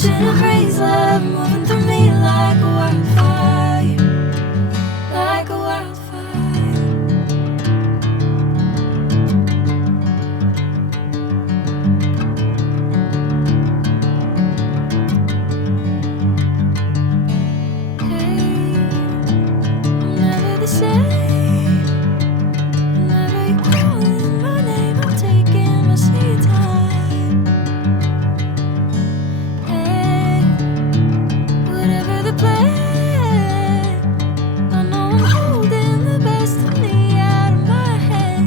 Catching a crazy love moving through me like a wildfire, like a wildfire. Hey, I'm never the same. Whenever you're calling my name, I'm taking my sweet time. Hey, whatever the plan, I know I'm holding the best of me out of my head.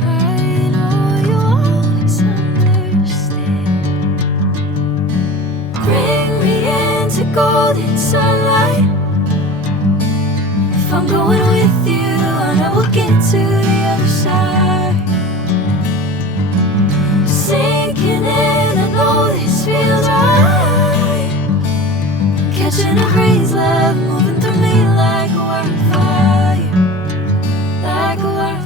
I know you always understand. Bring me into golden sunlight. If I'm going with you, I know we'll get to the other side. Sinking in, I know this feels right. Catching a crazy love moving through me like a wildfire, like a wildfire.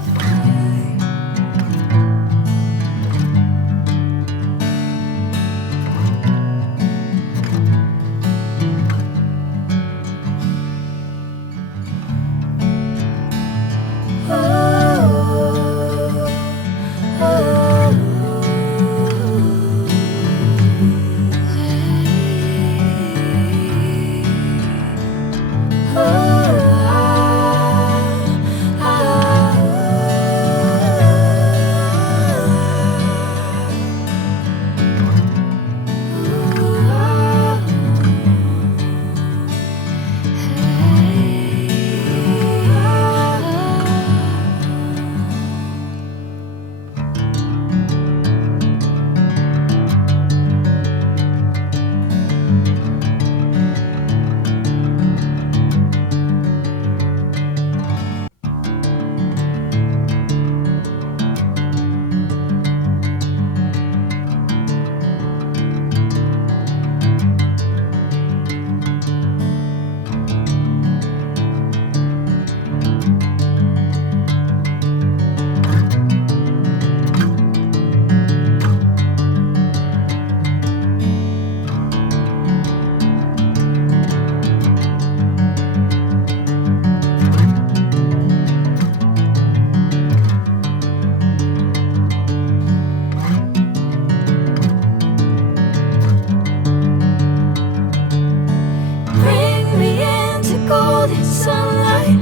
Bring me into golden sunlight.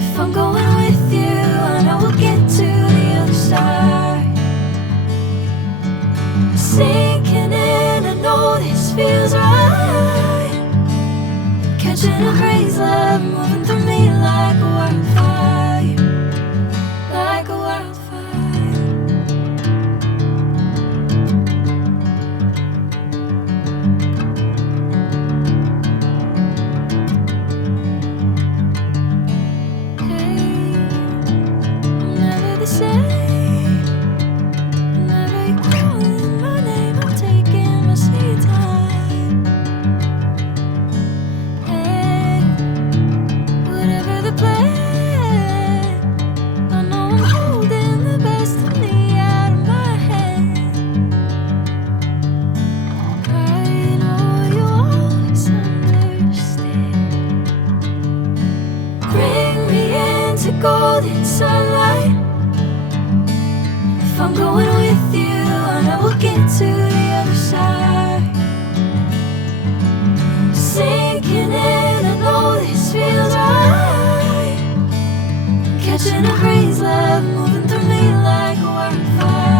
If I'm going with you, I know we'll get to the other side. Sinking in, I know this feels right. Catching a crazy love moving through me like a wildfire, like a wildfire. Hey, I'm never the same. Whenever you're calling my name, I'm taking my sweet time. Hey, whatever the plan, I know I'm holding the best of me out of my head. I know you always understand. Bring me into golden sunlight. If I'm going with you, I know we'll get to the other side. Sinking in, I know this feels right. Catching a crazy love moving through me like a wildfire.